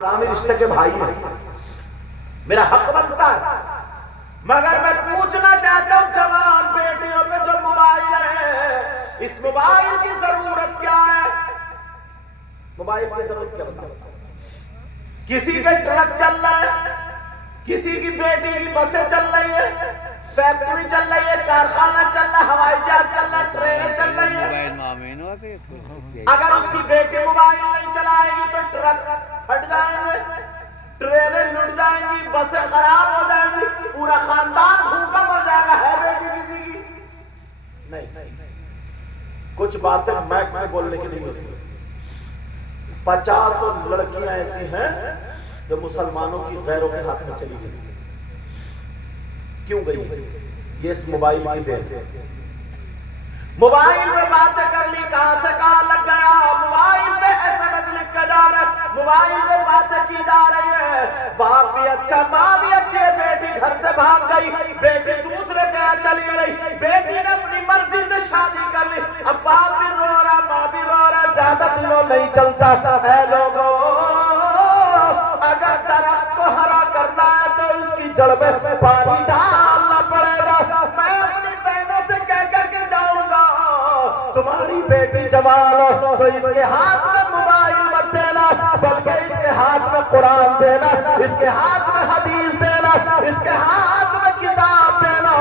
اسلامی رشتے کے بھائی ہیں، میرا حق بنتا ہے، مگر میں پوچھنا چاہتا ہوں جوان بیٹیوں پہ جو موبائل ہے، اس موبائل کی ضرورت کیا ہے؟ موبائل کی ضرورت کیا بتا؟ کسی کے ٹرک چل رہا ہے، کسی کی بیٹی کی بسیں چل رہی ہے، فیکٹری چل رہی ہے، کارخانہ چل رہا ہے، ہوائی جہاز چل رہا ہے، ٹرینیں چل رہی ہیں۔ اگر اس کی بیٹی موبائل نہیں چلائے گی تو ٹرک پھٹ جائیں گے، ٹرینیں لٹ جائیں گی، بسیں خراب ہو جائیں گی، پورا خاندان بھوکا مر جائے گا۔ ہے بیٹی کسی کی؟ نہیں۔ کچھ باتیں مائک میں بولنے کی نہیں ہوتی۔ 50 لڑکیاں ایسی ہیں جو مسلمانوں کی غیروں کے ہاتھ میں چلی گئی۔ کیوں گئی؟ یہ اس موبائل کی دین۔ موبائل پہ باتیں کر لی، کہاں سے کہاں لگ گیا، موبائل پہ SMS لکھ کے جا رہا، موبائل پہ باتیں کی جا رہی ہے۔ باپ بھی اچھا، ماں بھی اچھی، بیٹی گھر سے بھاگ گئی، بیٹی دوسرے کے یہاں چلی گئی، بیٹی نے اپنی مرضی سے شادی کر لی، اب باپ بھی رو رہا، ماں بھی رو رہا، زیادہ دنوں نہیں چلتا۔ اے لوگوں، اگر درخت کو ہرا کرنا ہے تو اس کی جڑ میں پانی ڈالنا پڑے گا۔ میں اپنی بہنوں سے کہہ کر کے جاؤں گا، تمہاری بیٹی جوان ہو تو اس کے ہاتھ میں موبائل مت دینا، بلکہ اس کے ہاتھ میں قرآن دینا، اس کے ہاتھ میں حدیث دینا، اس کے ہاتھ میں کتاب دینا۔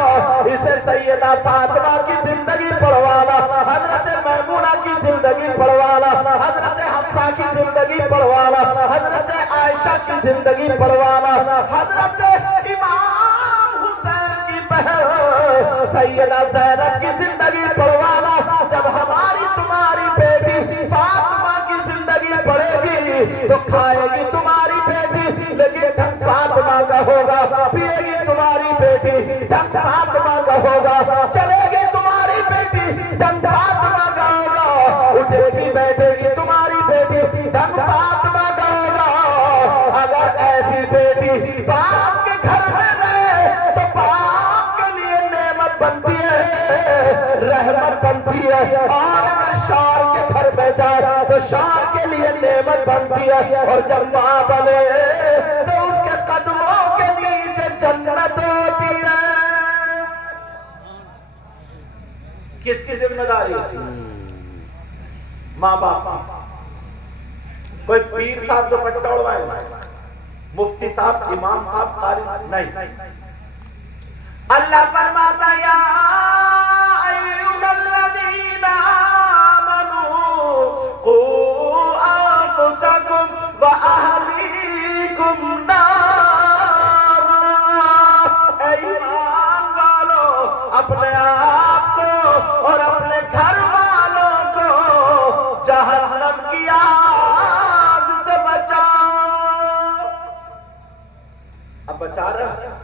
اسے سیدہ فاطمہ کی زندگی پڑھوانا، حضرت میمونہ کی زندگی پڑھوانا، حضرت حفصہ کی زندگی پڑھوانا، حضرت عائشہ کی زندگی پڑھوانا، حضرت امام حسین کی بہن سیدہ زینب کی زندگی پڑھوانا۔ جب ہماری تمہاری بیٹی فاطمہ کی زندگی پڑھے گی تو کھائے گی تمہاری بیٹی لیکن ڈھنگ فاطمہ کا ہوگا، پیے گی تمہاری بیٹی ڈھنگ فاطمہ کا ہوگا، چلے گی تمہاری بیٹی ڈھنگ فاطمہ کا ہوگا، اٹھے گی بیٹھے گی تمہاری بیٹی ڈھنگ فاطمہ کا ہوگا۔ اگر ایسی بیٹی باپ کے گھر میں رہے تو باپ کے لیے نعمت بنتی ہے، رحمت بنتی ہے، اور اگر شوہر کے گھر میں جائے تو شوہر کے لیے نعمت بنتی ہے، اور جب ماں بنے تو اس کے قدموں کے نیچے جنت ہوتی ہے۔ کس کی ذمہ داری؟ ماں باپ کی۔ کوئی پیر صاحب جو پٹا اڑوائے، مفتی صاحب، امام صاحب، قاری صاحب نہیں۔ اللہ فرماتا یا ایھا الذین آمنوا قوا انفسکم واہلیکم نارا، اے ایمان والو اپنے آپ کو اور اپنے گھر والوں کو جہنم کی آگ سے بچاؤ۔ اب بچا رہے ہیں؟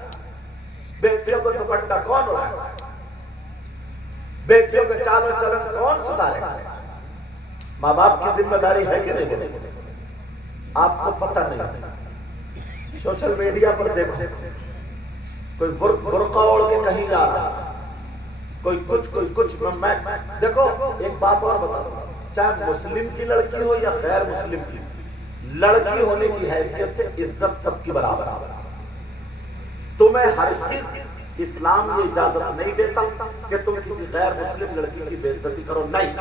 بیٹیوں کو دوپٹہ کون اڑائے؟ بیٹیوں کے چال و چلن کون سدھارے؟ ماں باپ کی ذمہ داری ہے کہ نہیں؟ آپ کو پتہ نہیں، سوشل میڈیا پر دیکھو، کوئی برقع اوڑھ کے کہیں جا رہا، کوئی کچھ میں دیکھو ایک بات اور بتا دوں، چاہے مسلم کی لڑکی ہو یا غیر مسلم کی، لڑکی ہونے کی حیثیت سے عزت سب کی برابر ہے۔ تمہیں ہرگز اسلام یہ اجازت نہیں دیتا کہ تم کسی غیر مسلم لڑکی کی بے عزتی کرو، نہیں۔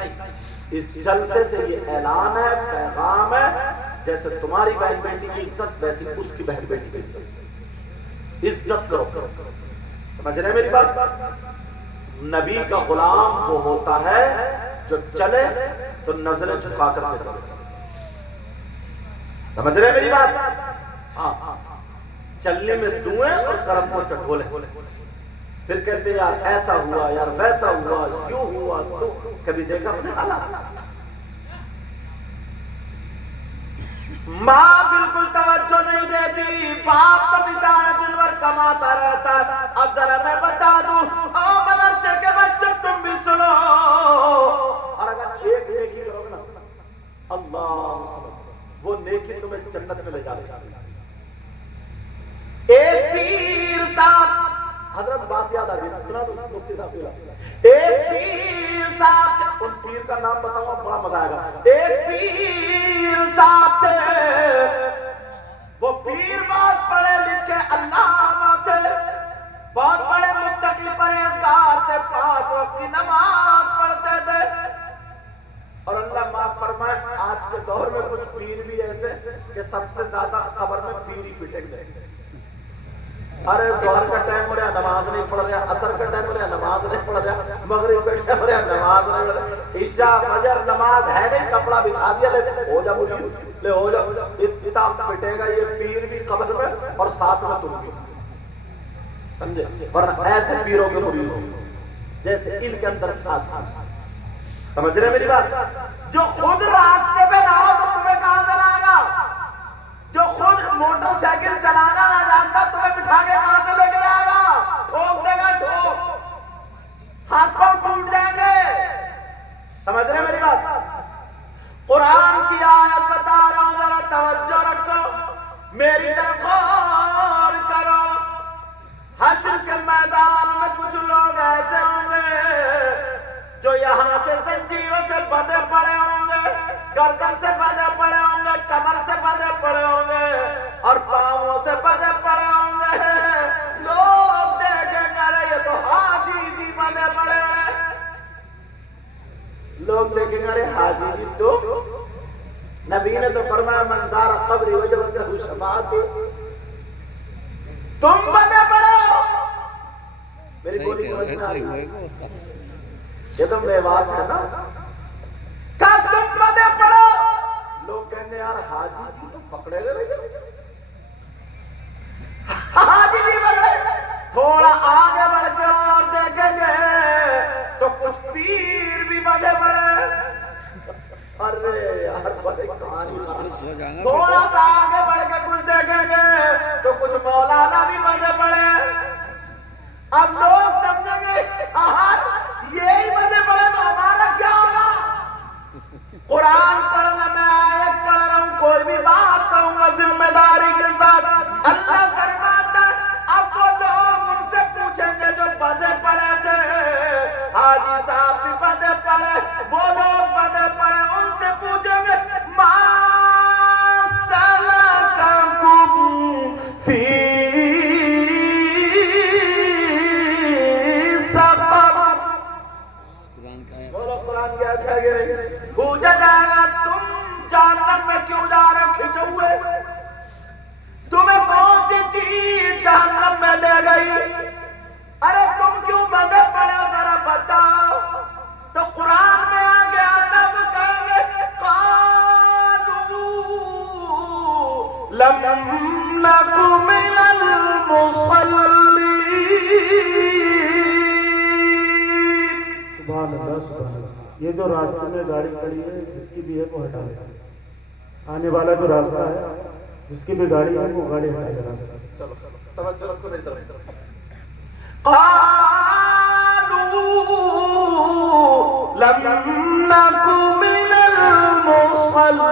اس جلسے سے یہ اعلان ہے، پیغام ہے، جیسے تمہاری بہن بیٹی کی عزت ویسی اس کی بہن بیٹی کی عزت، عزت کرو۔ سمجھ رہے ہیں میری بات؟ نبی کا غلام وہ ہوتا ہے جو چلے تو نظریں چھپا کر کے چلے۔ سمجھ رہے ہیں میری بات؟ ہاں، چلنے میں دوئیں اور کرم کو چٹولے، پھر کہتے ہیں یار ایسا ہوا، یار ویسا ہوا، کیوں ہوا؟ تو کبھی دیکھا اپنے حالات؟ ماں بالکل توجہ نہیں دیتی، باپ تو بیچارہ دن بھر کماتا رہتا ہے۔ اب ذرا میں بتا دوں، او مدرسے کے بچے تم بھی سنو، اور اگر ایک نیکی کرو نا، اللہ وہ نیکی تمہیں جنت میں لے جا سکتی ہے۔ ایک پیر صاحب، حضرت بات یاد آ گئی، سنا تو مفتی صاحب کی، ایک پیر صاحب، ان پیر کا نام بتاؤں گا بڑا مزہ آئے گا۔ ایک پیر صاحب تھے، پیر بہت پڑھے لکھے علامہ تھے، بہت بڑے متقی پرہیزگار تھے، 5 وقت کی نماز پڑھتے تھے، اور اللہ معاف فرمائے آج کے دور میں کچھ پیر بھی ایسے کہ سب سے زیادہ قبر میں پیر ہی پٹیں گے. ارے ظہر کا ٹائم ہو رہا نماز نہیں پڑھ رہا، عصر کا ٹائم ہو رہا نماز نہیں پڑھ رہا، مغرب کا ٹائم ہو رہا نماز نہیں پڑھ رہا، عشاء فجر نماز ہے نہیں، کپڑا بچھا دیا، لے ہو جا مجھے لے ہو جا. اتنا پٹے گا یہ پیر بھی قبر میں اور ساتھ میں تم بھی، سمجھے؟ ورنہ ایسے پیروں کے مرید ہو جیسے ان کے اندر ساتھ. سمجھ رہے میری بات؟ جو خود راستے پہ نہ ہو تو تمہیں کہاں سے لائے گا؟ جو خود موٹر سائیکل چلانا نہ جانتا تمہیں بٹھا کے کہاں سے لے کے جائے گا؟ ٹھوک دے گا ٹھوک، ہاتھ پاؤں ٹوٹ جائیں گے. سمجھ رہے میری بات؟ قرآن کی آیت بتا رہا ہوں، ذرا توجہ رکھو، میری طرف غور کرو. حشر کے میدان میں کچھ لوگ ایسے ہوں گے جو یہاں سے زنجیروں سے بندھے پڑے ہوں گے، گردن سے بندھے پڑے ہوں گے، کمر سے بندھے پڑے ہوں گے، اور پاؤں سے بندھے پڑے ہوں گے. لوگ دیکھیں گے ارے یہ تو حاجی جی بندھے پڑے ہیں. لوگ دیکھیں گے ارے حاجی جی تو نبی نے تو فرمایا من زار قبری وجبت لہ شفاعتی، تم بندے پڑو. میری بولی سمجھ میں آ رہی ہے؟ یہ تو میوات ہے نا، کہا تم بندے پڑو. لوگ کہنے یار حاجی جی تو پکڑے گئے، حاجی جی پکڑے. تھوڑا آگے بڑھ کے اور دیکھیں گے تو کچھ پیر بھی بندے پڑے. ارے یار بڑے کہانی. تھوڑا سا آگے بڑھ کے کچھ دیکھیں گے تو کچھ مولانا بھی بندے پڑے. اب لوگ سمجھیں گے یہی بندے پڑے تو ہمارا کیا ہوگا؟ قرآن پڑھنے میں آیت پڑھ رہا ہوں، کوئی بھی بات کروں گا ذمہ داری کے ساتھ. اللہ فرماتا ہے اب وہ لوگ ان سے پوچھیں گے جو بندے پڑے تھے، حاجی صاحب بھی بندے پڑے، وہ لوگ بندے پڑے، ان سے پوچھیں گے ما سلککم فی پوچھا جائے گا تم جہنم میں کیوں جا رہے ہو کھچے ہوئے؟ تمہیں کون سی چیز جہنم میں لے گئی؟ ارے تم کیوں بندے پڑے ہو ذرا بتاؤ. تو قرآن میں آ گیا تب کہیں گے قالوا لم نک من المصلین. سبحان اللہ سبحان اللہ. یہ جو راستے میں گاڑی کھڑی ہے جس کی بھی ہے وہ ہٹا دے. آنے والا جو راستہ ہے جس کی بھی گاڑی ہے وہ گاڑی ہٹا دے راستہ. چلو توجہ رکھو میری طرف. قالوا لم نک من المصلین.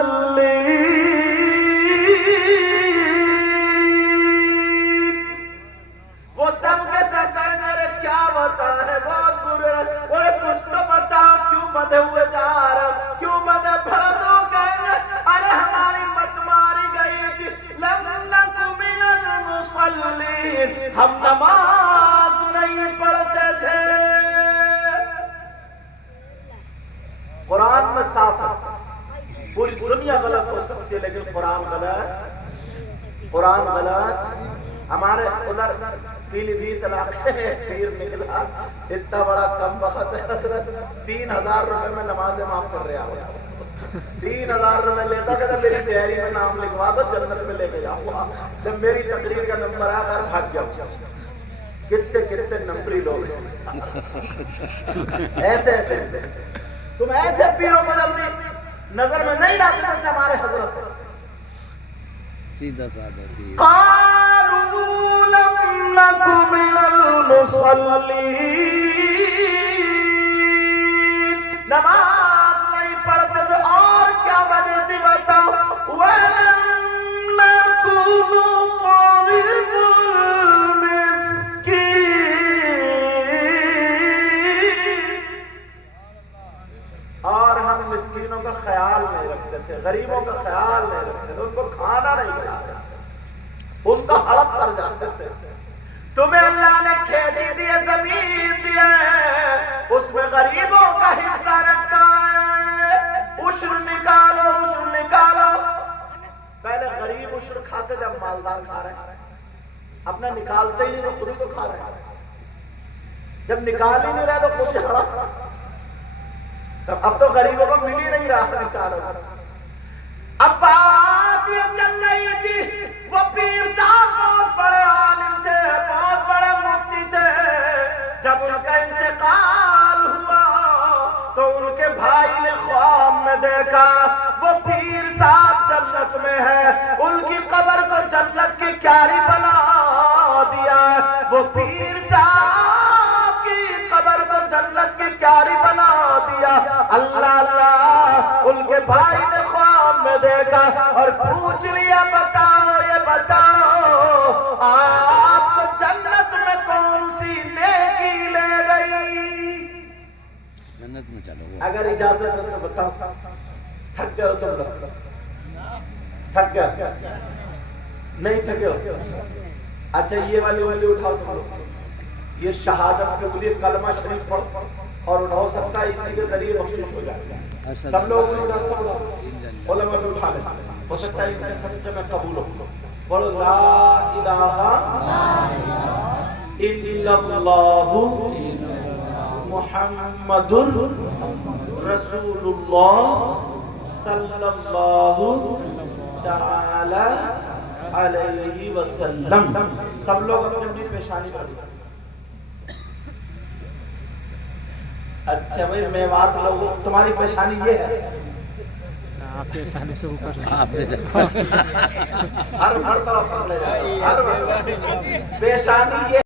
وہ سب کے ساتھ میرے کیا بتا ہے بہت برے. اور کچھ تو بتاؤ کیوں بندے ہوئے جا رہے، کیوں بندے پڑھ دو؟ کہیں گے ارے ہماری مت ماری گئی تھی. لم نک من المصلین، ہم نماز نہیں پڑھتے تھے. قرآن میں صاف ہے، پوری دنیا غلط ہو سکتی ہے لیکن قرآن غلط. قرآن غلط. ہمارے ادھر پیلی بھیت علاقے میں پیر نکلا، اتنا بڑا کم وقت ہے حضرت 3000 روپے میں نمازیں معاف کر رہا ہوں. 3000 روپے لیتا کہ میری تیاری میں نام لکھوا دو جنت میں لے کے جاؤں گا. جب میری تقریر کا نمبر آیا خیر بھاگ گیا. کتنے کتنے نمبری لوگ ایسے ایسے. تم ایسے پیروں کو جلدی نظر میں نہیں لاتے جیسے ہمارے حضرت. سیدھا سادہ پیر. قالوا لم نک من المصلین، نماز نہیں پڑھتے تھے. اور کیا وجہ تھی بتاؤ؟ وَلَمْ نَكُ نُطْعِمُ الْمِسْكِينَ، اور ہم مسکینوں کا خیال نہیں رکھتے تھے، غریبوں کا خیال نہیں رکھتے تھے، ان کو کھانا نہیں کھلاتے. مر جاتے تھے. تمہیں اللہ نے کھیتی دی ہے, زمین دی ہے, اس میں غریبوں کا حصہ رکھا ہے. عشر نکالو, عشر نکالو. پہلے غریب عشر کھاتے تھے, اب مالدار کھا رہے ہیں. اپنا نکالتے ہی نہیں تو خود ہی تو کھا رہے ہیں. جب نکال ہی نہیں رہے تو خود جھاڑا. اب تو غریبوں کو مل ہی نہیں رہا بیچاروں کو. اب بات یہ چل رہی تھی, وہ پیر صاحب بہت بڑے عالم تھے, بہت بڑے مفتی تھے. جب ان کا انتقال ہوا تو ان کے بھائی نے خواب میں دیکھا وہ پیر صاحب جنت میں ہے, ان کی قبر کو جنت کی کیاری بنا دیا. وہ پیر صاحب کی قبر کو جنت کی کیاری بنا دیا. اللہ اللہ, ان کے بھائی نے خواب میں دیکھا اور پوچھ لیا, بتاؤ یہ بتاؤ آپ کو جنت میں کون سی نیکی لے گئی؟ جنت میں چلو. اگر اجازت ہے تو بتاؤ. تھک گئے ہو تم لوگ؟ تھک گئے نہیں تھکے ہو؟ اچھا یہ والی انگلی اٹھاؤ سب لوگ. یہ شہادت کی انگلی, کلمہ شریف پڑھو اور اٹھاؤ. سکتا ہے اسی کے ذریعے بخشش ہو جائے. سب لوگ اٹھا سکتا, علماء بھی اٹھا لیں. ہو سکتا ہے ان کے سب سے میں قبول ہوں. بولو لا الہ الا اللہ محمد رسول اللہ صلی اللہ تعالی علیہ وسلم. سب لوگ اپنی اپنی پیشانی پر. اچھا بھائی میوات لوگوں, تمہاری پیشانی یہ ہے, آپ کے سامنے سے اوپر ہر طرف پکڑے جا رہے, ہر پیشانی یہ